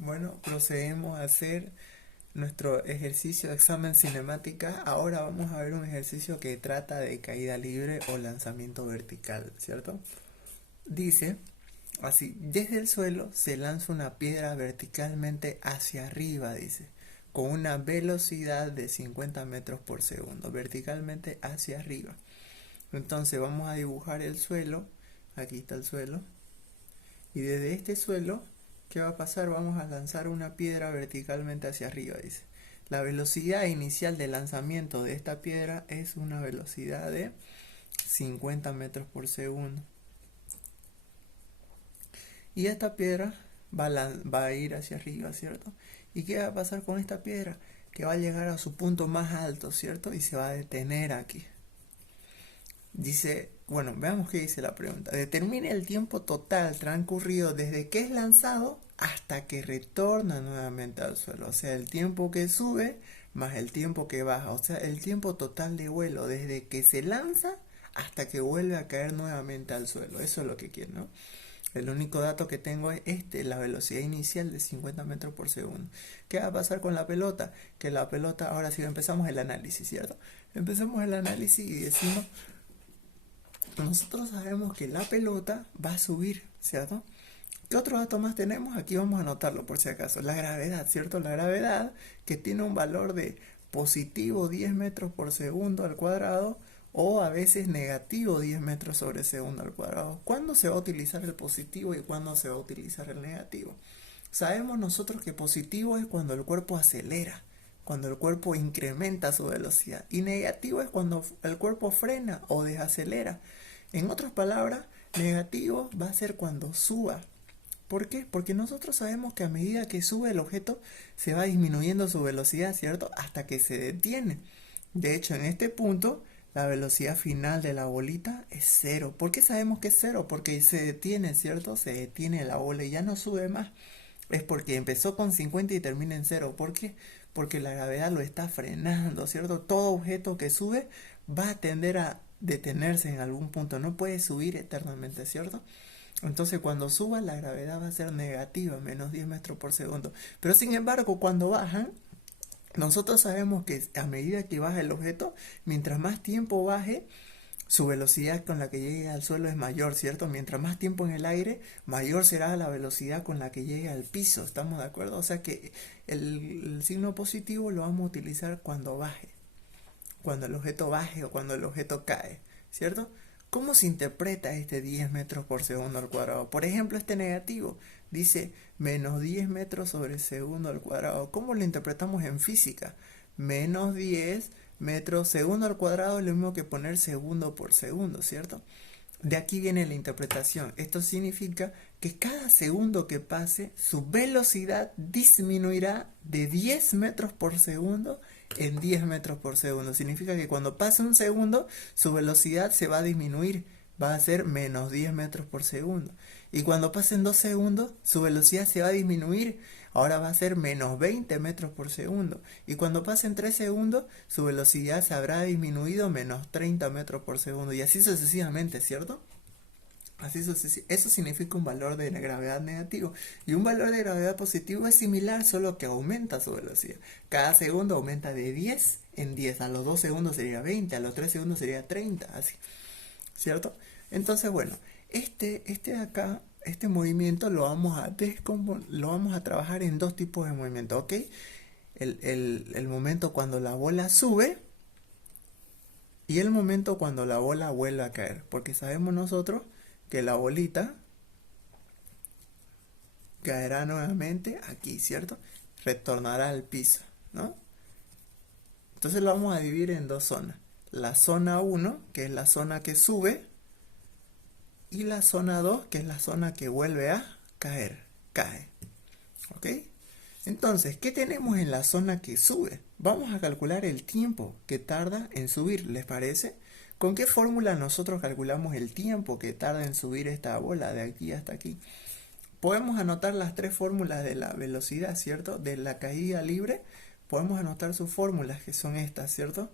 Bueno, procedemos a hacer nuestro ejercicio de examen cinemática. Ahora vamos a ver un ejercicio que trata de caída libre o lanzamiento vertical, ¿cierto? Dice así: desde el suelo se lanza una piedra verticalmente hacia arriba, dice, con una velocidad de 50 metros por segundo, verticalmente hacia arriba. Entonces vamos a dibujar el suelo. Aquí está el suelo. Y desde este suelo, ¿qué va a pasar? Vamos a lanzar una piedra verticalmente hacia arriba, dice. La velocidad inicial de lanzamiento de esta piedra es una velocidad de 50 metros por segundo. Y esta piedra va a ir hacia arriba, ¿cierto? ¿Y qué va a pasar con esta piedra? Que va a llegar a su punto más alto, ¿cierto? Y se va a detener aquí. Dice, bueno, veamos qué dice la pregunta. Determine el tiempo total transcurrido desde que es lanzado hasta que retorna nuevamente al suelo. O sea, el tiempo que sube más el tiempo que baja. O sea, el tiempo total de vuelo desde que se lanza hasta que vuelve a caer nuevamente al suelo. Eso es lo que quiero, ¿no? El único dato que tengo es la velocidad inicial de 50 metros por segundo. ¿Qué va a pasar con la pelota? Que la pelota, ahora sí empezamos el análisis, ¿cierto? Empezamos el análisis y decimos, nosotros sabemos que la pelota va a subir, ¿cierto? ¿Qué otro dato más tenemos? Aquí vamos a anotarlo por si acaso. La gravedad, ¿cierto? La gravedad que tiene un valor de positivo 10 metros por segundo al cuadrado o a veces negativo 10 metros sobre segundo al cuadrado. ¿Cuándo se va a utilizar el positivo y cuándo se va a utilizar el negativo? Sabemos nosotros que positivo es cuando el cuerpo acelera, cuando el cuerpo incrementa su velocidad, y negativo es cuando el cuerpo frena o desacelera. En otras palabras, negativo va a ser cuando suba. ¿Por qué? Porque nosotros sabemos que a medida que sube el objeto se va disminuyendo su velocidad, ¿cierto? Hasta que se detiene. De hecho, en este punto, la velocidad final de la bolita es cero. ¿Por qué sabemos que es cero? Porque se detiene, ¿cierto? Se detiene la bola y ya no sube más. Es porque empezó con 50 y termina en cero. ¿Por qué? Porque la gravedad lo está frenando, ¿cierto? Todo objeto que sube va a tender a detenerse en algún punto. No puede subir eternamente, ¿cierto? Entonces cuando suba la gravedad va a ser negativa, menos 10 metros por segundo. Pero sin embargo, cuando bajan, nosotros sabemos que a medida que baja el objeto, mientras más tiempo baje, su velocidad con la que llegue al suelo es mayor, ¿cierto? Mientras más tiempo en el aire, mayor será la velocidad con la que llegue al piso, ¿estamos de acuerdo? O sea que el signo positivo lo vamos a utilizar cuando baje, cuando el objeto baje o cuando el objeto cae, ¿cierto? ¿Cómo se interpreta este 10 metros por segundo al cuadrado? Por ejemplo, este negativo dice menos 10 metros sobre segundo al cuadrado. ¿Cómo lo interpretamos en física? Menos 10 metros segundo al cuadrado es lo mismo que poner segundo por segundo, ¿cierto? De aquí viene la interpretación. Esto significa que cada segundo que pase, su velocidad disminuirá de 10 metros por segundo en 10 metros por segundo. Significa que cuando pase un segundo, su velocidad se va a disminuir. Va a ser menos 10 metros por segundo. Y cuando pasen 2 segundos, su velocidad se va a disminuir. Ahora va a ser menos 20 metros por segundo. Y cuando pasen 3 segundos, su velocidad se habrá disminuido menos 30 metros por segundo. Y así sucesivamente, ¿cierto? Así sucesivamente. Eso significa un valor de gravedad negativo. Y un valor de gravedad positivo es similar, solo que aumenta su velocidad. Cada segundo aumenta de 10 en 10. A los 2 segundos sería 20, a los 3 segundos sería 30, así. ¿Cierto? Entonces, bueno, este de acá, este movimiento lo vamos a trabajar en dos tipos de movimiento, ¿ok? El momento cuando la bola sube y el momento cuando la bola vuelve a caer. Porque sabemos nosotros que la bolita caerá nuevamente aquí, ¿cierto? Retornará al piso, ¿no? Entonces lo vamos a dividir en dos zonas. La zona uno, que es la zona que sube, y la zona 2 que es la zona que vuelve a caer, cae. ¿Ok? Entonces, ¿qué tenemos en la zona que sube? Vamos a calcular el tiempo que tarda en subir, ¿les parece? ¿Con qué fórmula nosotros calculamos el tiempo que tarda en subir esta bola de aquí hasta aquí? Podemos anotar las tres fórmulas de la velocidad, ¿cierto? De la caída libre, podemos anotar sus fórmulas, que son estas, ¿cierto?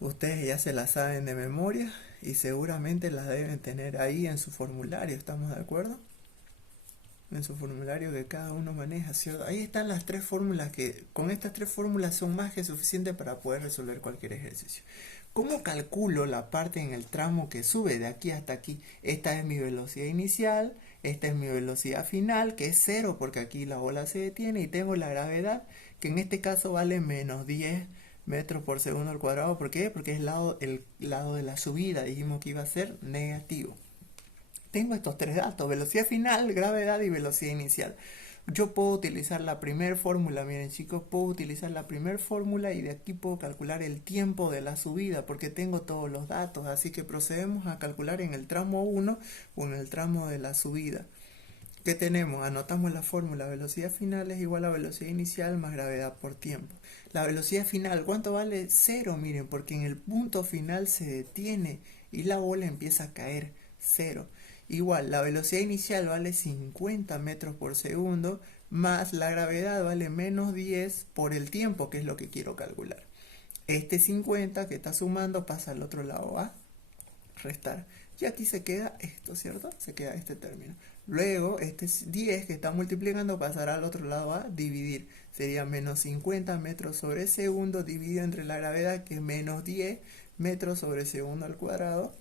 Ustedes ya se las saben de memoria y seguramente las deben tener ahí en su formulario, ¿estamos de acuerdo? en su formulario que cada uno maneja, ¿cierto? Ahí están las tres fórmulas que, con estas tres fórmulas son más que suficientes para poder resolver cualquier ejercicio. ¿Cómo calculo la parte en el tramo que sube de aquí hasta aquí? Esta es mi velocidad inicial, esta es mi velocidad final, que es cero porque aquí la bola se detiene, y tengo la gravedad, que en este caso vale menos 10 metros por segundo al cuadrado. ¿Por qué? Porque es el lado de la subida, dijimos que iba a ser negativo. Tengo estos tres datos: velocidad final, gravedad y velocidad inicial. Yo puedo utilizar la primera fórmula, miren chicos, puedo utilizar la primera fórmula y de aquí puedo calcular el tiempo de la subida porque tengo todos los datos. Así que procedemos a calcular en el tramo 1 o en el tramo de la subida. ¿Qué tenemos? Anotamos la fórmula: velocidad final es igual a velocidad inicial más gravedad por tiempo. La velocidad final, ¿cuánto vale? Cero, miren, porque en el punto final se detiene y la bola empieza a caer. Cero. Igual, la velocidad inicial vale 50 metros por segundo, más la gravedad vale menos 10 por el tiempo, que es lo que quiero calcular. Este 50 que está sumando pasa al otro lado a restar. Y aquí se queda esto, ¿cierto? Se queda este término. Luego, este 10 que está multiplicando pasará al otro lado a dividir. Sería menos 50 metros sobre segundo dividido entre la gravedad, que es menos 10 metros sobre segundo al cuadrado.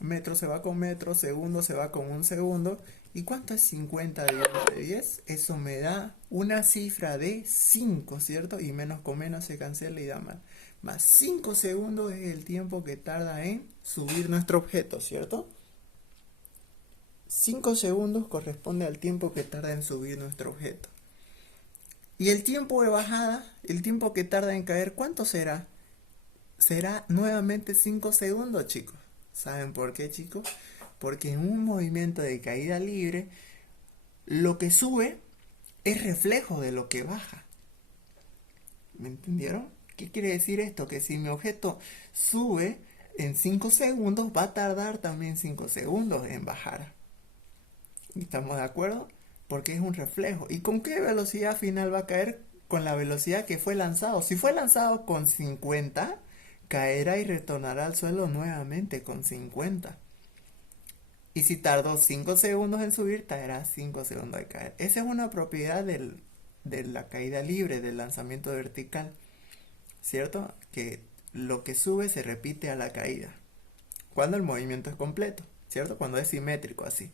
Metro se va con metro, segundo se va con un segundo. ¿Y cuánto es 50 dividido entre 10? Eso me da una cifra de 5, ¿cierto? Y menos con menos se cancela y da mal. Más 5 segundos es el tiempo que tarda en subir nuestro objeto, ¿cierto? 5 segundos corresponde al tiempo que tarda en subir nuestro objeto. Y el tiempo de bajada, el tiempo que tarda en caer, ¿cuánto será? Será nuevamente 5 segundos, chicos. ¿Saben por qué, chicos? Porque en un movimiento de caída libre, lo que sube es reflejo de lo que baja. ¿Me entendieron? ¿Qué quiere decir esto? Que si mi objeto sube en 5 segundos, va a tardar también 5 segundos en bajar. ¿Estamos de acuerdo? Porque es un reflejo. ¿Y con qué velocidad final va a caer? Con la velocidad que fue lanzado. Si fue lanzado con 50, caerá y retornará al suelo nuevamente con 50. Y si tardó 5 segundos en subir, tardará 5 segundos en caer. Esa es una propiedad de la caída libre, del lanzamiento vertical, ¿cierto? Que lo que sube se repite a la caída, cuando el movimiento es completo, ¿cierto? Cuando es simétrico así.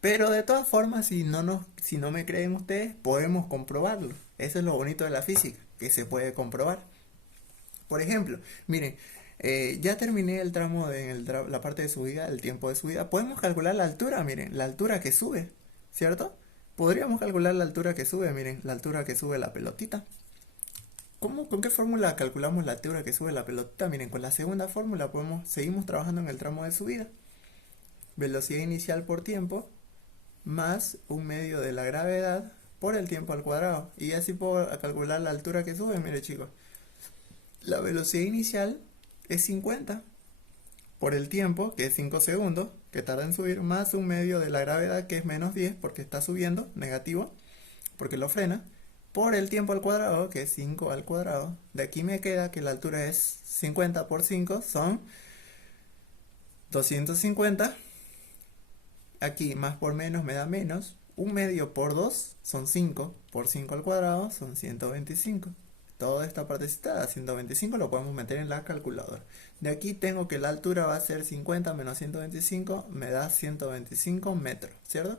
Pero de todas formas, si no me creen ustedes, podemos comprobarlo. Eso es lo bonito de la física, que se puede comprobar. Por ejemplo, miren, ya terminé el tramo de la parte de subida, el tiempo de subida. Podemos calcular la altura, miren, la altura que sube, ¿cierto? Podríamos calcular la altura que sube, miren, la altura que sube la pelotita. ¿Con qué fórmula calculamos la altura que sube la pelotita? Miren, con la segunda fórmula seguimos trabajando en el tramo de subida. Velocidad inicial por tiempo, más un medio de la gravedad por el tiempo al cuadrado. Y así puedo calcular la altura que sube, miren chicos. La velocidad inicial es 50 por el tiempo, que es 5 segundos, que tarda en subir, más un medio de la gravedad, que es menos 10, porque está subiendo, negativo, porque lo frena, por el tiempo al cuadrado, que es 5 al cuadrado. De aquí me queda que la altura es 50 por 5, son 250. Aquí más por menos me da menos. Un medio por 2 son 5, por 5 al cuadrado son 125. Toda esta partecita, 125, lo podemos meter en la calculadora. De aquí tengo que la altura va a ser 50 menos 125, me da 125 metros, ¿cierto?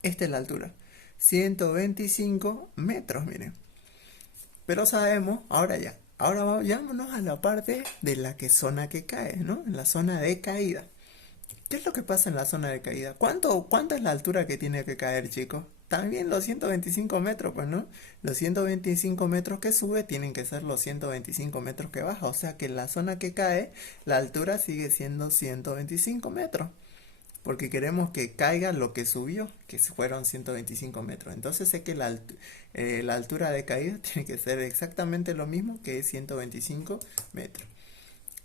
Esta es la altura. 125 metros, miren. Pero sabemos, ahora vámonos a la parte de la zona que cae, ¿no? En la zona de caída. ¿Qué es lo que pasa en la zona de caída? ¿Cuánto es la altura que tiene que caer, chicos? También los 125 metros, pues, ¿no? Los 125 metros que sube tienen que ser los 125 metros que baja. O sea que en la zona que cae, la altura sigue siendo 125 metros. Porque queremos que caiga lo que subió, que fueron 125 metros. Entonces sé que la altura de caída tiene que ser exactamente lo mismo, que es 125 metros.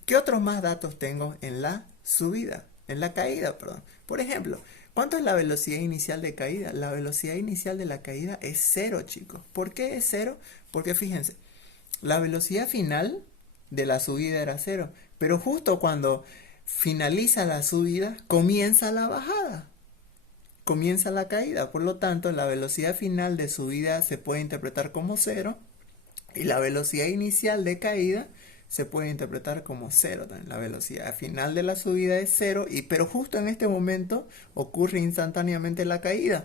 ¿Qué otros más datos tengo en la subida? En la caída, perdón. Por ejemplo, ¿cuánto es la velocidad inicial de caída? La velocidad inicial de la caída es 0, chicos. ¿Por qué es 0? Porque fíjense, la velocidad final de la subida era 0, pero justo cuando finaliza la subida, comienza la bajada. comienza la caída. Por lo tanto, la velocidad final de subida se puede interpretar como cero y la velocidad inicial de caída se puede interpretar como cero también. La velocidad final de la subida es cero, pero justo en este momento ocurre instantáneamente la caída.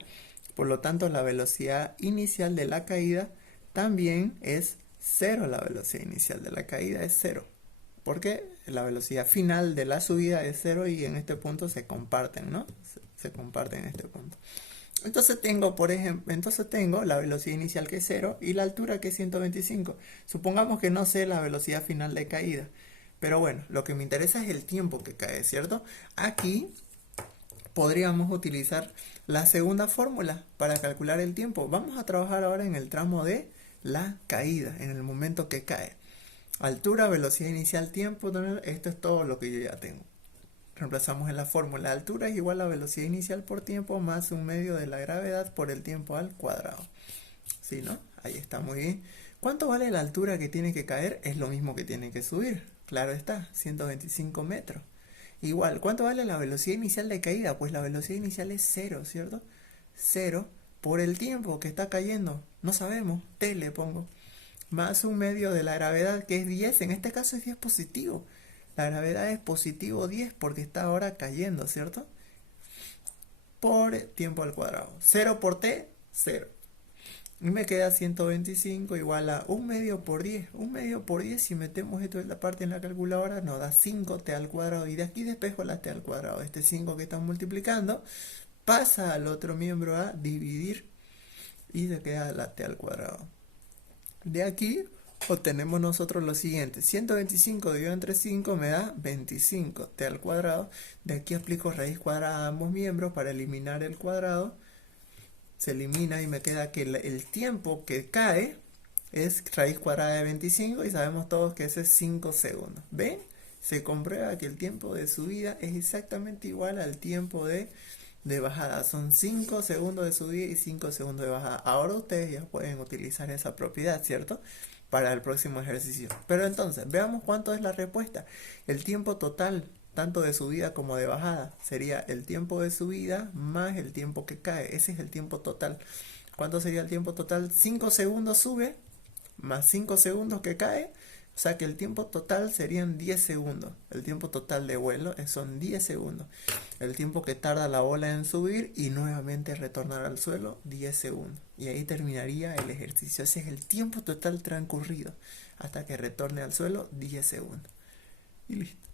Por lo tanto, la velocidad inicial de la caída también es cero. La velocidad inicial de la caída es cero. Porque la velocidad final de la subida es cero y en este punto se comparten, ¿no? Se comparten en este punto. Entonces tengo, por ejemplo, la velocidad inicial que es cero y la altura que es 125. Supongamos que no sé la velocidad final de caída. Pero bueno, lo que me interesa es el tiempo que cae, ¿cierto? Aquí podríamos utilizar la segunda fórmula para calcular el tiempo. Vamos a trabajar ahora en el tramo de la caída, en el momento que cae. Altura, velocidad inicial, tiempo, esto es todo lo que yo ya tengo. Reemplazamos en la fórmula. Altura es igual a velocidad inicial por tiempo más un medio de la gravedad por el tiempo al cuadrado. ¿Sí, no? Ahí está, muy bien. ¿Cuánto vale la altura que tiene que caer? Es lo mismo que tiene que subir. Claro está, 125 metros. Igual, ¿cuánto vale la velocidad inicial de caída? Pues la velocidad inicial es cero, ¿cierto? Cero por el tiempo que está cayendo. No sabemos, t le pongo. Más un medio de la gravedad que es 10. En este caso es 10 positivo. La gravedad es positivo 10 porque está ahora cayendo, ¿cierto? Por tiempo al cuadrado. 0 por t, 0. Y me queda 125 igual a 1 medio por 10. 1 medio por 10, si metemos esto en la parte en la calculadora, nos da 5t al cuadrado. Y de aquí despejo la t al cuadrado. Este 5 que estamos multiplicando pasa al otro miembro a dividir y se queda la t al cuadrado. De aquí obtenemos nosotros lo siguiente. 125 dividido entre 5 me da 25 t al cuadrado. De aquí aplico raíz cuadrada a ambos miembros para eliminar el cuadrado. Se elimina y me queda que el tiempo que cae es raíz cuadrada de 25 y sabemos todos que ese es 5 segundos. ¿Ven? Se comprueba que el tiempo de subida es exactamente igual al tiempo de bajada. Son 5 segundos de subida y 5 segundos de bajada. Ahora ustedes ya pueden utilizar esa propiedad, ¿cierto? Para el próximo ejercicio. Pero entonces, veamos cuánto es la respuesta. El tiempo total, tanto de subida como de bajada, sería el tiempo de subida más el tiempo que cae. Ese es el tiempo total. ¿Cuánto sería el tiempo total? 5 segundos sube, más 5 segundos que cae. O sea que el tiempo total serían 10 segundos. El tiempo total de vuelo son 10 segundos. El tiempo que tarda la ola en subir y nuevamente retornar al suelo, 10 segundos. Y ahí terminaría el ejercicio. Ese es el tiempo total transcurrido hasta que retorne al suelo, 10 segundos. Y listo.